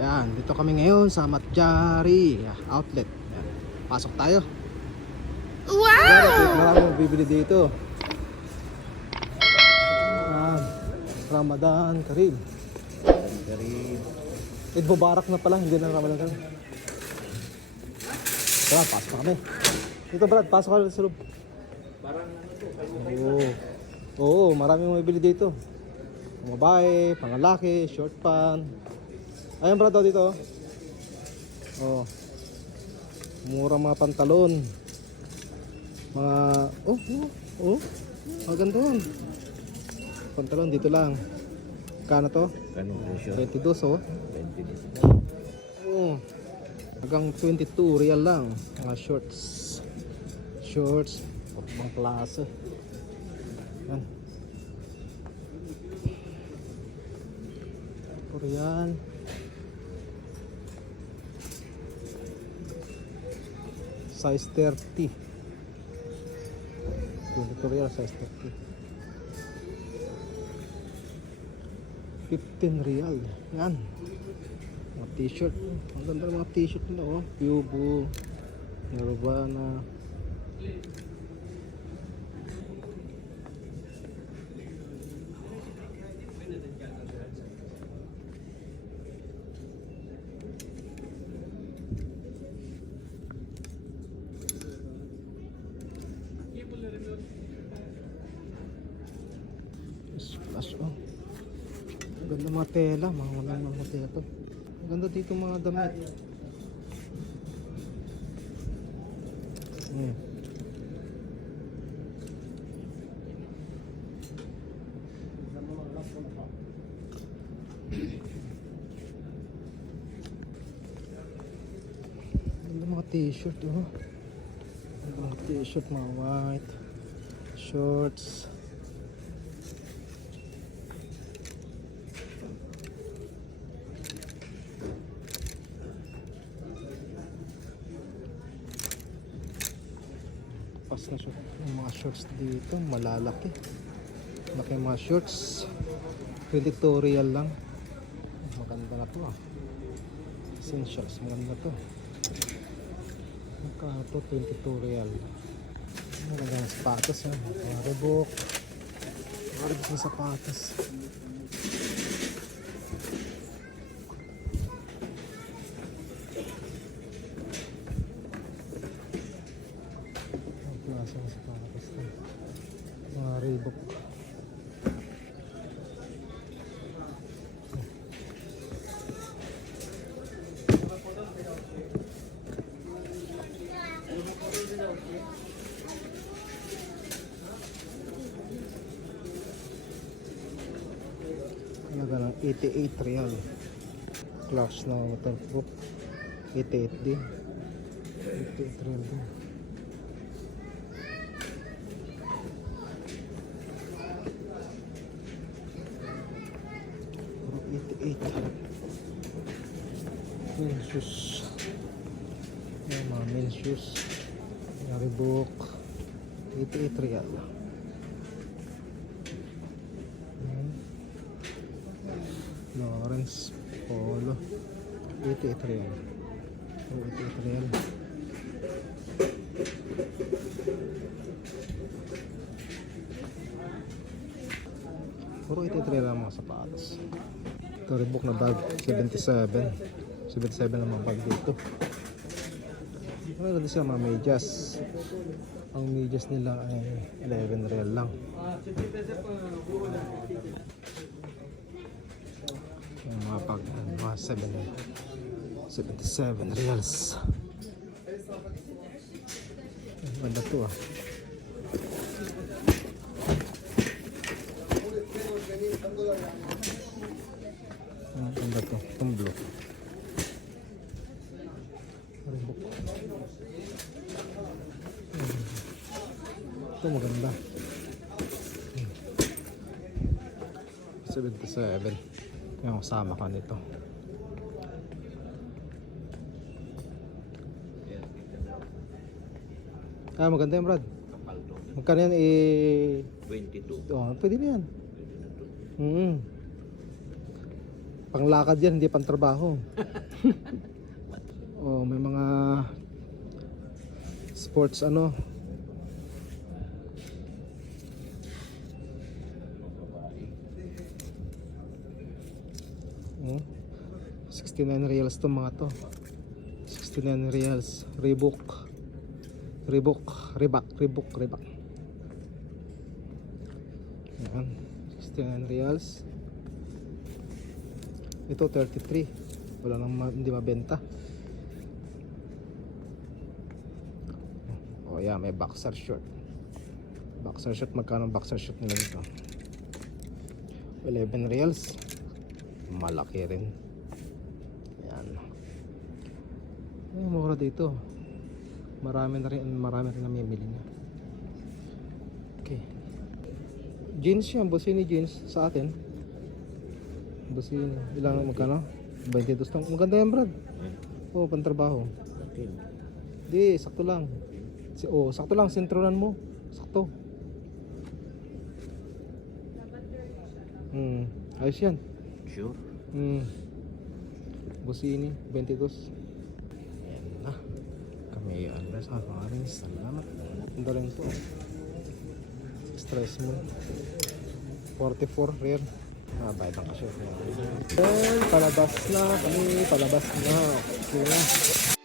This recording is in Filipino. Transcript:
Yan, dito kami ngayon sa Matjari Outlet. Yan. Pasok tayo. Wow! Maraming bibili dito. Yan. Ramadan Kareem. Eid Mubarak na pala, hindi na Ramadan Kareem. Tara, pasok kami. Dito Brad, pasok ka sa loob. Oo, maraming bibili dito. Mga babae, pangalaki, short pan. Ayun Brad, dito. Oh. Mura mga pantalon. Mga maganda yan. Pantalon dito lang. Kano to? Kanong presyo? 22 oh. 20. Hanggang 22 real lang. Mga shorts. Shorts, pang klase. Yan. Korean. Size 30. 22 real, size 30. 15 real. Yan. Mga t-shirt. Ang ganda ng mga t-shirt nila oh. Pubo, Nirvana. Splash oh. Ang ganda mga tela, mga tela to. Ang ganda dito mga damit. Ganda mga t-shirt oh. Ganda mga t-shirt, mga white shorts. Pas na short. Yung mga shorts dito malalaki. Laki mga shorts. Editorial lang. Maganda na to ah. Essentials, maganda to. Magkano 22 real. Maganda ng sapatos ah. Mga Reebok. Mga Reebok na sapatos. Ang sapatos to. Mga Reebok. Talaga ng 88 real. Clash na waterproof. 88 din. 88 real din. Men's shoes. Yan, mga men's shoes. Mga Reebok. 88 real. Lawrence Polo. 88 real. 88 real. Puro 83 lang mga sapatos. Ito Reebok na bag, 77. 77 ang mga bag dito. Meron din sila mga medyas. Ang medyas nila ay 11 real lang. Yung mga bag, mga 77 reals. Ganda to ah. Ang ganda to, itong blue. Reebok. Ito maganda. 77. Yung kasama ka nito. Maganda yan Brad. Magkano yan 22. Oh, pwede na yan. Panglakad yan, hindi pang trabaho. Oh, may mga sports ano. Oh, 69 reals to mga to. 69 reals. Reebok. Yan. 69 reals. Ito 33. Wala nang hindi mabenta. Oh, yeah, may boxer short. Boxer short, magkano ang boxer short nila dito? 11 reals. Malaki rin. Yan. Ay, mura dito. Marami rin namimili niya. Okay. Jeans yan, Bossini jeans sa atin. Bossini, ilang magkano? 22 lang. Maganda yan, Brad. Oo, pantrabaho. Di, sakto lang. Sakto lang, sentrolan mo. Sakto. Ayos yan. Sure. Bossini, 22. Ayan na. Kami address. Maraming salamat. Ganda rin to. Stress mo. 44 rare. Bayad ang kasya. Palabas na kami. Palabas na. Okay na.